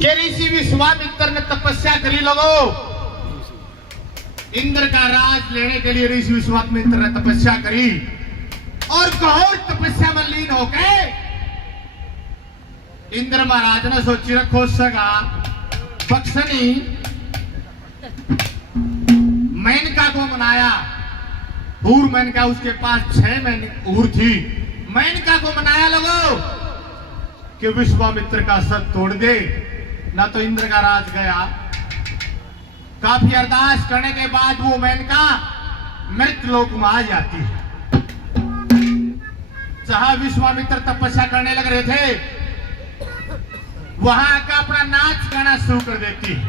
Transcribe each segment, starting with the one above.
कि ऋषि विश्वामित्र ने तपस्या करी लोगों। इंद्र का राज लेने के लिए ऋषि विश्वामित्र ने तपस्या करी और घोर तपस्या में लीन होकर इंद्र महाराज ने सोची रखो सगा पक्षनी मेनका को मनाया। हूर मेनका उसके पास 6 हूर थी। मेनका को मनाया लोगों कि विश्वामित्र का सर तोड़ दे, ना तो इंद्र का राज गया। काफी अरदास करने के बाद वो मेनका मृत लोक में आ जाती है। जहां विश्वामित्र तपस्या करने लग रहे थे वहां का अपना नाच गाना शुरू कर देती है।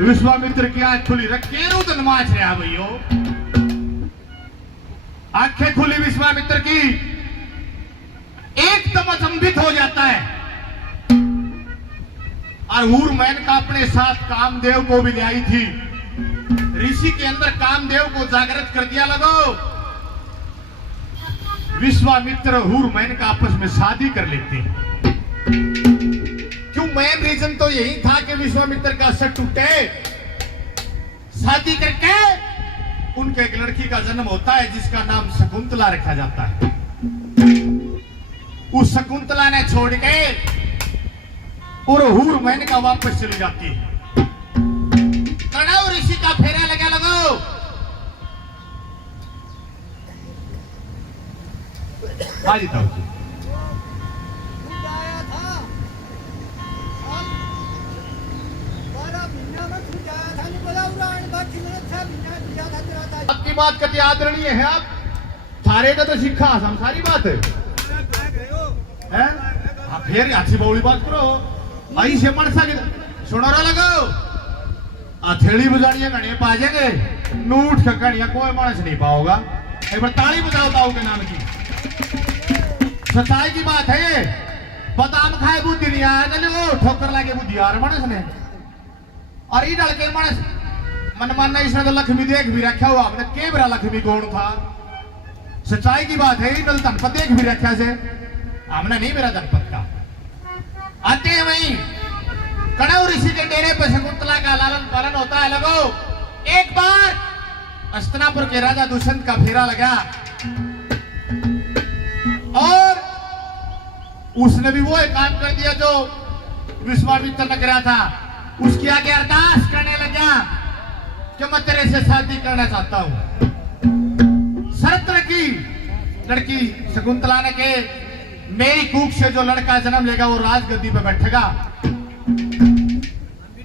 विश्वामित्र की आंख खुली, रखेरू तो नमाज रहा भैयो। आंखें खुली विश्वामित्र की, एकदम अचंभित हो जाता है और हूर मेनका अपने साथ कामदेव को भी ले आई थी। ऋषि के अंदर कामदेव को जागृत कर दिया लगो। विश्वामित्र हूर मेनका आपस में शादी कर लेते हैं। क्यों? मेन रीजन तो यही था कि विश्वामित्र का सर टूटे। शादी करके उनके एक लड़की का जन्म होता है जिसका नाम शकुंतला रखा जाता है। उस शकुंतला ने छोड़ के और हूर मेनका वापस चली जाती है। कणव ऋषि का फेरा लगा लगो। आज था आपकी बात कति आदरणीय है। आप थारे का तो सीखा हम सारी बात है। फिर अच्छी बोली बात करो। आई से मनसा की सुनो रा लगो। हथेली बजानिया गणे पा जाएंगे, नूठ खकड़िया कोई मानस नहीं पाओगा। एक बार ताली बजाओ ताऊ के नाम की। सच्चाई की बात है ये। बादाम खाए बुद्धि नहीं आया ना, ठोकर लागे बुद्धि आ रहा मानस ने। और ये डल के मानस मन मानना इसने तो लक्ष्मी देख भी रखा हुआ। हमने के बरा लक्ष्मी कौन था? सच्चाई की बात है। ये धनपत देख भी रखा से हमने नहीं मेरा धनपत का। आते हैं वहीं कणव ऋषि के डेरे पर शकुंतला का लालन पालन होता है लगो। एक बार हस्तिनापुर के राजा दुष्यंत का फेरा लगा और उसने भी वो एक काम कर दिया जो विश्वामित्र ने करा था। उसकी आगे अरदास करने लगा कि मैं तेरे से शादी करना चाहता हूं। शर्त रखी लड़की शकुंतला ने के मेरी कूख से जो लड़का जन्म लेगा वो राजगद्दी पे बैठेगा।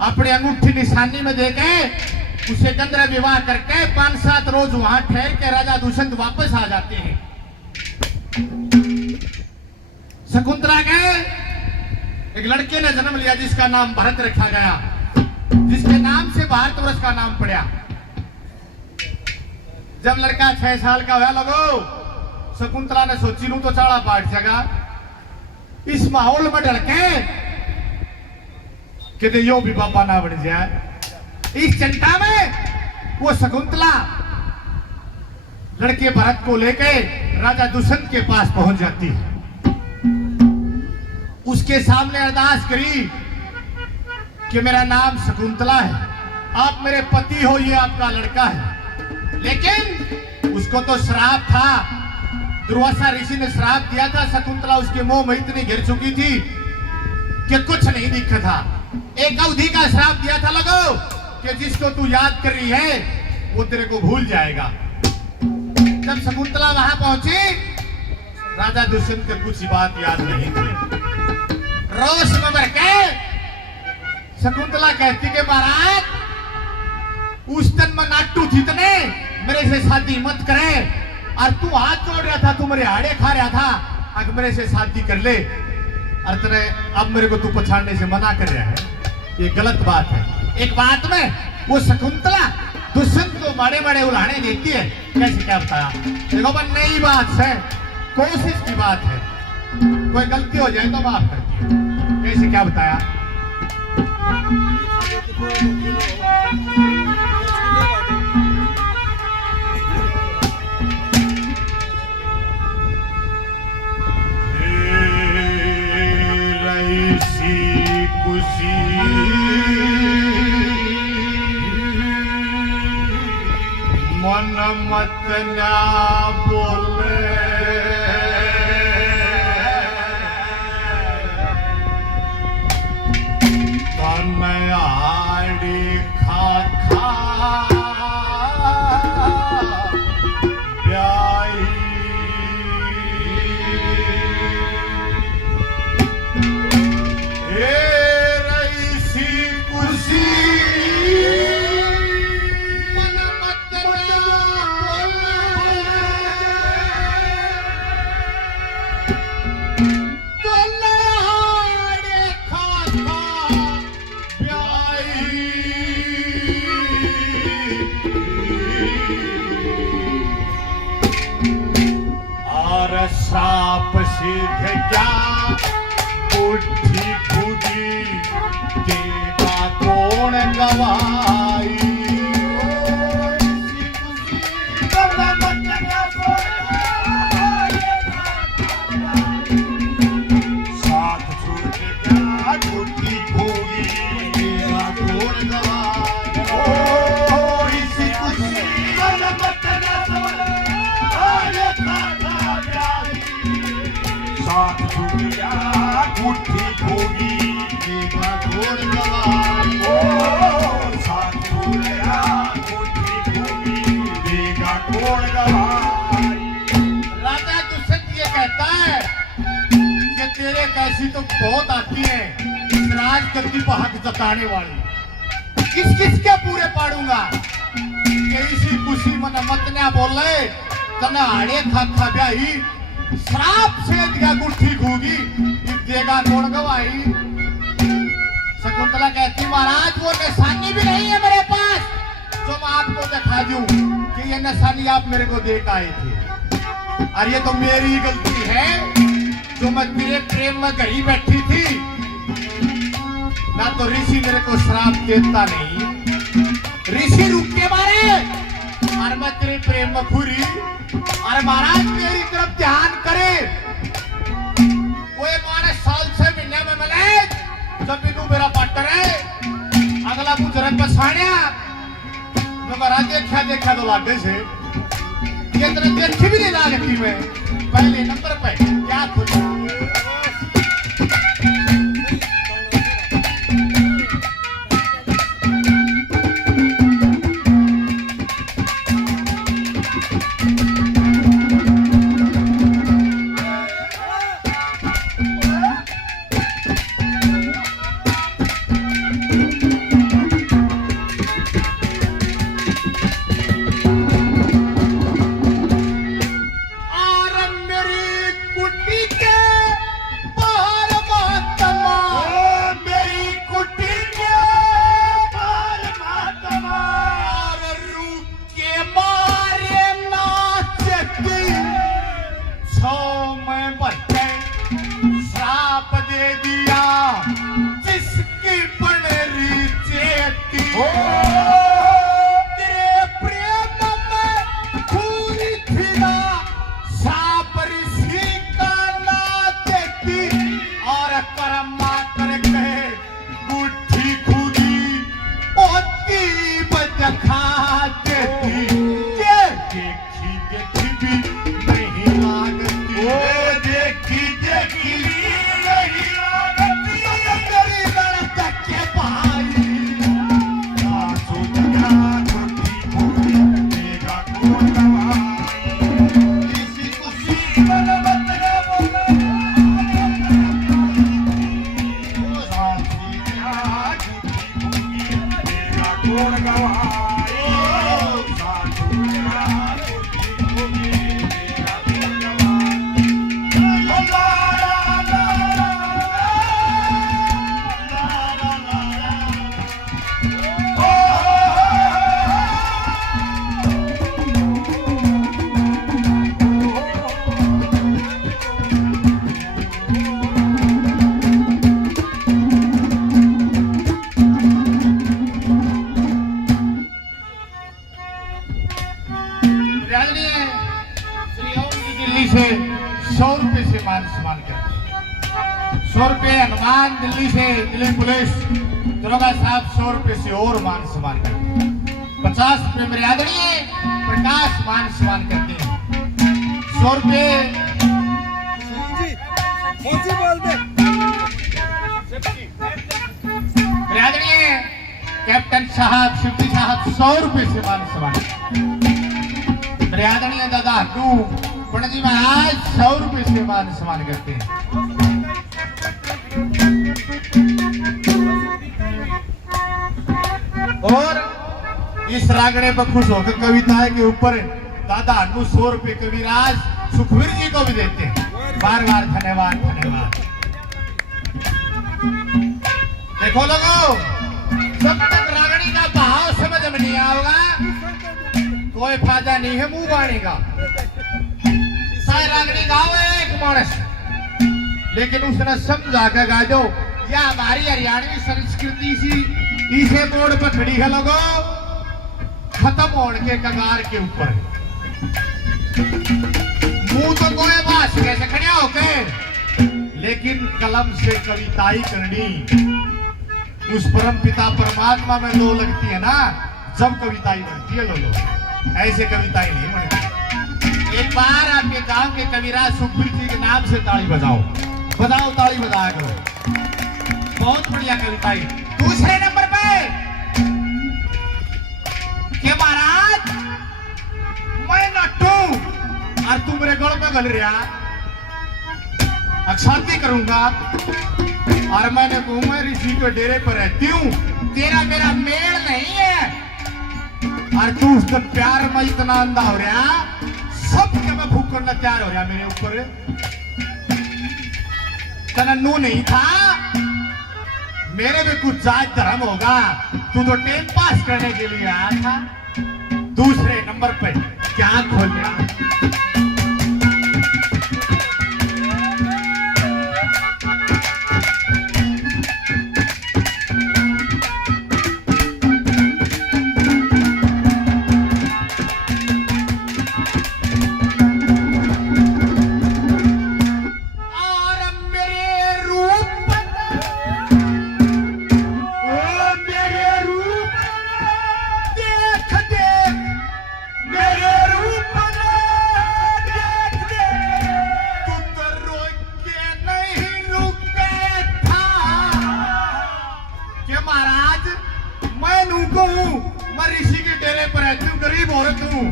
अपनी अंगूठी निशानी में देके उसे गंधर्व विवाह करके 5-7 रोज वहां ठहर के राजा दुष्यंत वापस आ जाते हैं। शकुंतला के एक लड़के ने जन्म लिया जिसका नाम भरत रखा गया, जिसके नाम से भारतवर्ष का नाम पड़ा। जब लड़का 6 साल का हुआ लगो, शकुंतला ने सोची लू तो चाड़ा पाट जगह इस माहौल में ढलके कि यो भी बाबा ना बन जाए। इस चिंता में वो शकुंतला लड़के भरत को लेके राजा दुष्यंत के पास पहुंच जाती है। उसके सामने अरदास करी कि मेरा नाम शकुंतला है, आप मेरे पति हो, ये आपका लड़का है। लेकिन उसको तो श्राप था, दुर्वासा ऋषि ने श्राप दिया था। शकुंतला उसके मोह में इतनी घिर चुकी थी कि कुछ नहीं दिखता था। एक अवधि का श्राप दिया था लगो कि जिसको तू याद कर रही है वो तेरे को भूल जाएगा। जब शकुंतला वहां पहुंची, राजा दुष्यंत को कुछ बात याद नहीं थी। रोष में भर के शकुंतला कहती के महाराज उस दिन में नाटू थी तने मेरे से शादी मत करे, और तू हाथ जोड़ रहा था, तू मेरे हाड़े खा रहा था, अगर मेरे से शादी कर ले। और तेरे अब मेरे को तू पछाड़ने से मना कर रहा है, ये गलत बात है। एक बात में वो शकुंतला दुष्यंत को बड़े बड़े उल्हाने देती है। कैसे क्या बताया देखो, पर नई बात है, कोशिश की बात है। कोई गलती हो जाए तो माफ करती है। कैसे क्या बताया? ना बोले तन आड़ी खा खा ब्याई ए रईसी कुसी साप सीध क्या उठी खुदी देगा कौन गवाई साथ छूट क्या उठी खुदी देगा कौन गवाई इसी खुशी साथ छूटिया गुठी होगी देगा घोड़ गवाई साथ छूटिया गुठी होगी देगा घोड़ गवाई। राजा दुष्यंत ये कहता है कि तेरे कैसी तो बहुत आती है इस राजगद्दी पर हक जताने वाली किस किस के पूरे पाड़ूंगा कि इसी खुशी मन मत न बोले तना आड़े खा खा ब्याही श्राप से दिया गुठी होगी देगा कौन गवाई। शकुंतला कहती महाराज वो निशानी भी नहीं है मेरे पास जो मैं आपको दिखा दूं कि ये निशानी आप मेरे को देख आए थे और ये तो मेरी गलती है जो मैं तेरे प्रेम में घड़ी बैठी थी ना तो ऋषि मेरे को श्राप देता नहीं ऋषि रूप के मारे और मैं तेरे प्रेम में खुरी अरे महाराज मेरी तरफ ध्यान करे वो एक साल से महीने में मिले जब बिनू मेरा पार्टनर है अगला गुजरन पर साड़िया मगर देखा तो लाडे से ये तरह देखी भी नहीं लागती मैं पहले नंबर पे क्या खुली हनुमान दिल्ली से दिल्ली पुलिस दरोगा साहब 100 रुपए से और मान सम्मान करते ₹50 मेरे आदरणीय प्रकाश मान सम्मान करते हैं। 100 रुपये बोल दे। मेरे आदरणीय कैप्टन साहब शिवजी साहब 100 रुपये से मान सम्मान। मेरे आदरणीय दादा तू पंडित जी महाराज 100 रुपये से मान सम्मान करते हैं। और इस रागणे पर खुश होकर कविता के ऊपर दादा हड्डू 100 रुपये कविराज सुखवीर जी को भी देते हैं। बार बार धन्यवाद धन्यवाद। देखो लोगों, जब तक रागणी का भाव समझ में नहीं आओगा कोई फायदा नहीं है मुंह बाणी का। सारे रागणी गाओ एक मानस, लेकिन उसने समझा कर गा दो या हमारी हरियाणवी संस्कृति सी इसे बोर्ड पर खड़ी है लोगों, खत्म होने के कगार के ऊपर। मुंह तो कोई बात कैसे खड़े होके, लेकिन कलम से कविताई करनी उस परम पिता परमात्मा में लो लगती है ना, जब कविताई बनती है लोगों, ऐसे कविताई नहीं बनती। एक बार आपके गांव के कविराज सुखबीर जी के नाम से ताली बजाओ, बजाओ ताली बजाया करो, बहुत बढ़िया कविताई। दूसरे नंबर पे के महाराज मैं नट्टू और तू मेरे गल में गल रहा, शादी करूंगा और मैंने कहूं मैं ऋषि के डेरे पर रहती हूं, तेरा मेरा मेल नहीं है, और तू उसका प्यार में इतना अंधा हो रहा, सब के मैं भूख करना तैयार हो रहा मेरे ऊपर। तनन्नू नहीं था, मेरे में कुछ जात धर्म होगा, तू तो टाइम पास करने के लिए आया था। दूसरे नंबर पे क्या खोल रहा, मैं ऋषि के डेरे पर रहती हूँ, गरीब औरत हूँ,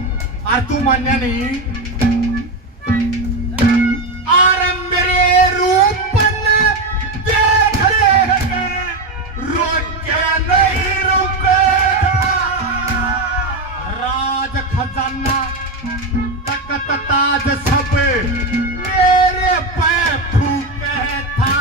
और तू मान्या नहीं। और मेरे रूप देख रोक के नहीं रुके, राज खजाना तकत ताज सब मेरे पैर फूके था।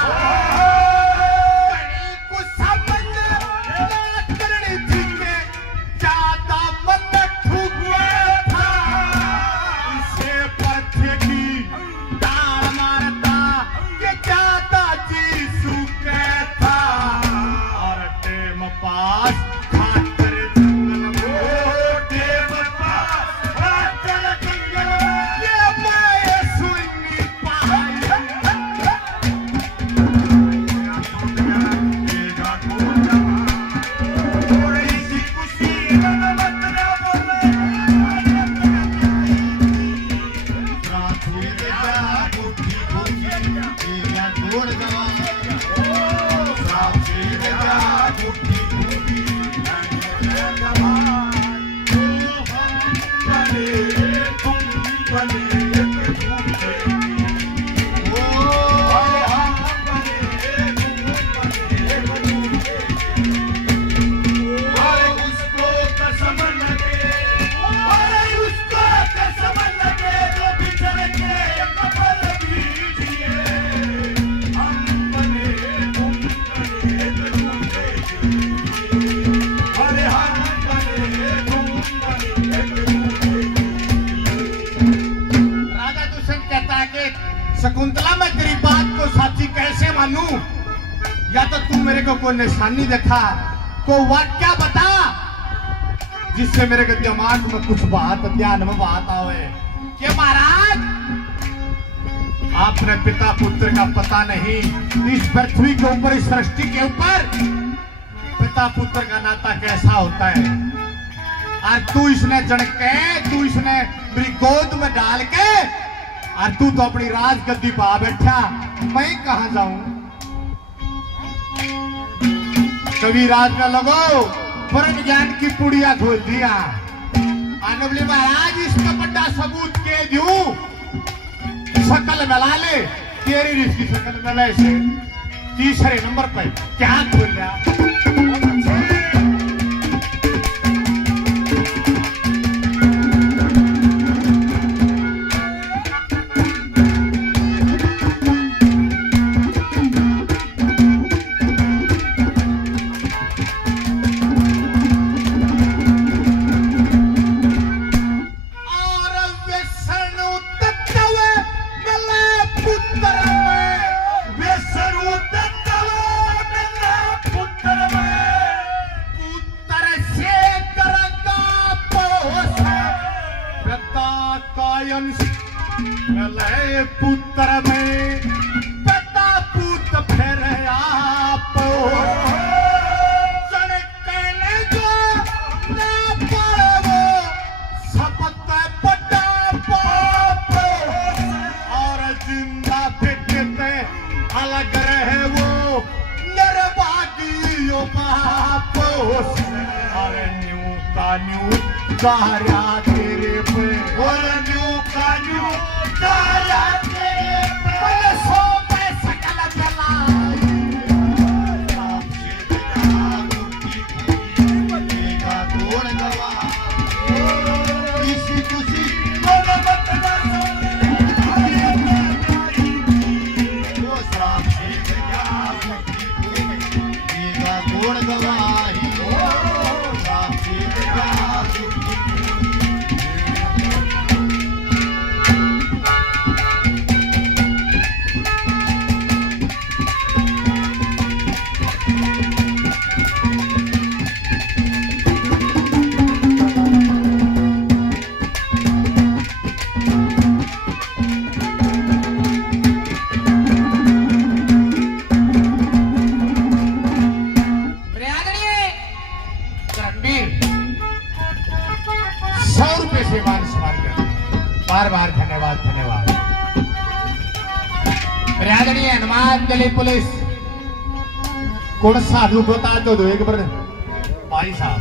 शकुंतला मैं तेरी बात को साची कैसे मानूं? या तो तू मेरे को कोई निशानी दिखा, कोई वाक्य बता जिससे मेरे के दिमाग में कुछ बात ध्यान में बात आवे कि महाराज आपने पिता पुत्र का पता नहीं, इस पृथ्वी के ऊपर इस सृष्टि के ऊपर पिता पुत्र का नाता कैसा होता है। और तू इसने जड़के, तू इसने मेरी गोद में डाल के, और तू तो अपनी राज गद्दी पा बैठा, मैं कहां जाऊं? कभी राज में लगो परम ज्ञान की पुड़िया खोल दिया। बोले महाराज इसका बड़ा सबूत के दूं, शकल मिला ले, तेरी रिश्ती शकल मिला से तीसरे नंबर पर क्या खोल रहा? पुत्र में पिता पूत फिर आप कहने जो ना पड़ो शपथ बड़ा पाप और जिंदा फिटते अलग रहे वो निर्भागियों बाप। अरे न्यू का न्यू तारा तेरे पे, और न्यू का न्यू तारा तेरे पे, सो पे सकल जलाई का कौन गवाह, किसी खुशी बोलो मत ना वो श्राप से गया का कौन गवाही, श्राप से गया बार धन्यवाद धन्यवाद। आदरणीय हनुमान दिल्ली पुलिस कौन साधु बता तो दो एक बार भाई साहब,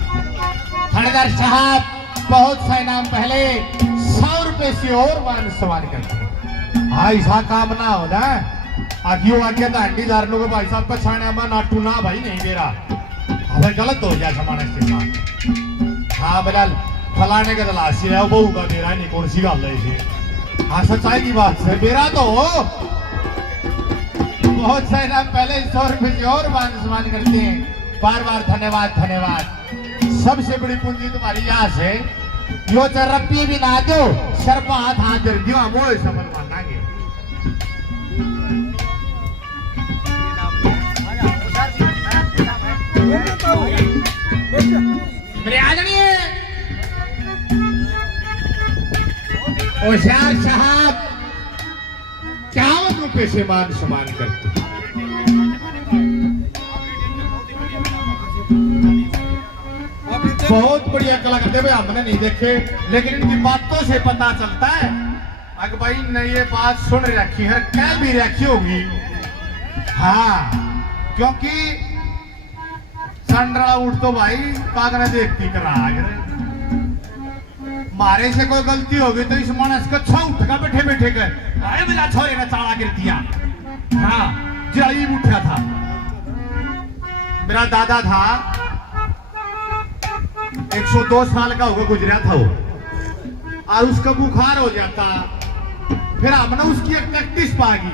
थानेदार साहब बहुत सा इनाम पहले 100 रुपए से और मान सम्मान करते। हाँ ऐसा काम ना हो ना आगे आगे तो हंडीदार लोग भाई साहब पछाने में नाटू ना भाई नहीं मेरा हमें गलत हो जाए समाने के साथ। हाँ बिलाल फलाने के दलासी है वो का मेरा नहीं कौन सी गल है इसे। हाँ सच्चाई की बात है मेरा तो बहुत सारे नाम पहले 100 रुपए से और मान सम्मान करते हैं। बार बार धन्यवाद धन्यवाद। सबसे बड़ी पूंजी तुम्हारी यहाँ से यो चरपी भी ना दो सर्प हाथ हाजिर दियो मोड़ सफल मानांगे। मेरे आदरणीय होशियार साहब 51 रुपए से मान सम्मान करते। बहुत बढ़िया कला करते भाई हमने नहीं देखे लेकिन इनकी बातों से पता चलता है अगर भाई ने ये बात सुन रखी है कह भी रखी होगी। हाँ क्योंकि संडरा उठ तो भाई कागने देखती करा मारे से कोई गलती होगी तो इस मानस को छा उठ का बैठे बैठे कर अरे बिला छोरे ने चाड़ा गिर दिया। हाँ जड़ी उठा था मेरा दादा था 102 साल का होगा गुजरा था वो और उसका बुखार हो जाता फिर हमने उसकी एक प्रैक्टिस पागी।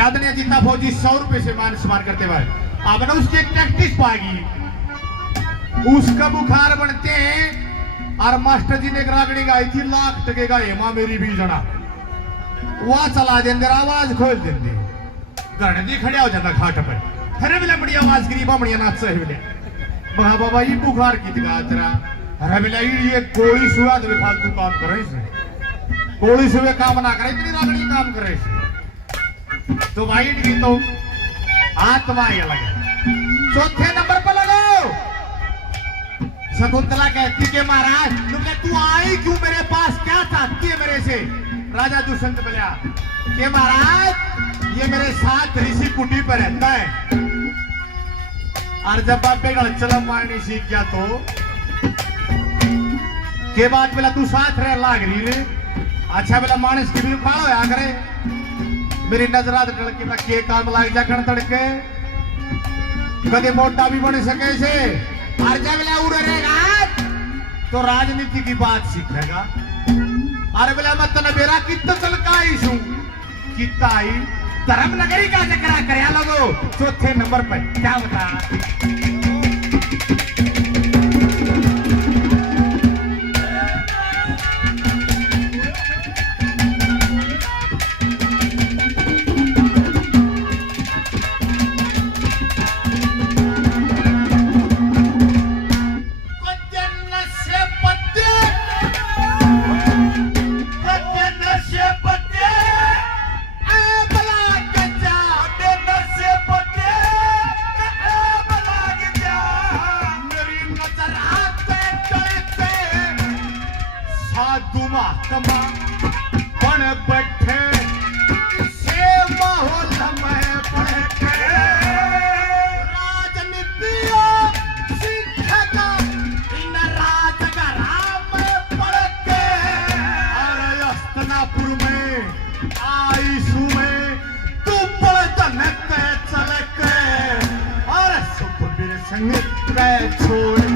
आदरणीय जितना फौजी 100 रुपए से मान सम्मान करते हुए आपने उसकी एक प्रैक्टिस पागी। उसका बुखार बनते हैं और मास्टर जी ने एक रागड़ी गाई थी लाख टके का हेमा मेरी भी जना वह चला देंगे आवाज खोल देंगे घर दी खड़े हो जाता खाट पर अरे बिला बड़ी आवाज गरीबा बढ़िया नाच सही बिले महा बाबा ये बुखार की दिखा तेरा अरे बिला ये कोई सुहा तो फालतू काम करे इसे कोई सुबह काम ना करे इतनी रागड़ी काम करे इसे तो भाई इनकी तो आत्मा ये लगे। चौथे नंबर पर लगो शकुंतला कहती कि महाराज तू आई क्यों मेरे पास, क्या चाहती है मेरे से। राजा दुष्यंत बोला कि महाराज ये मेरे साथ ऋषि कुटी पर रहता है, और जब आप चलम मारनी सीख गया तो के बाद बोला तू साथ रह लाग रही रे। अच्छा बोला मानस की भी उखाड़ होया करे, मेरी नजरा तड़के ना के काम लाग जा कर तड़के कदे मोटा भी बन सके से। और जब बोला उड़ रहेगा तो राजनीति की बात सीखेगा। अरे बोला मतलब मेरा कितना चलका आईसू कितना आई धर्म नगरी का चक्रा करया लगो चौथे नंबर पर, क्या बता। संग छोड़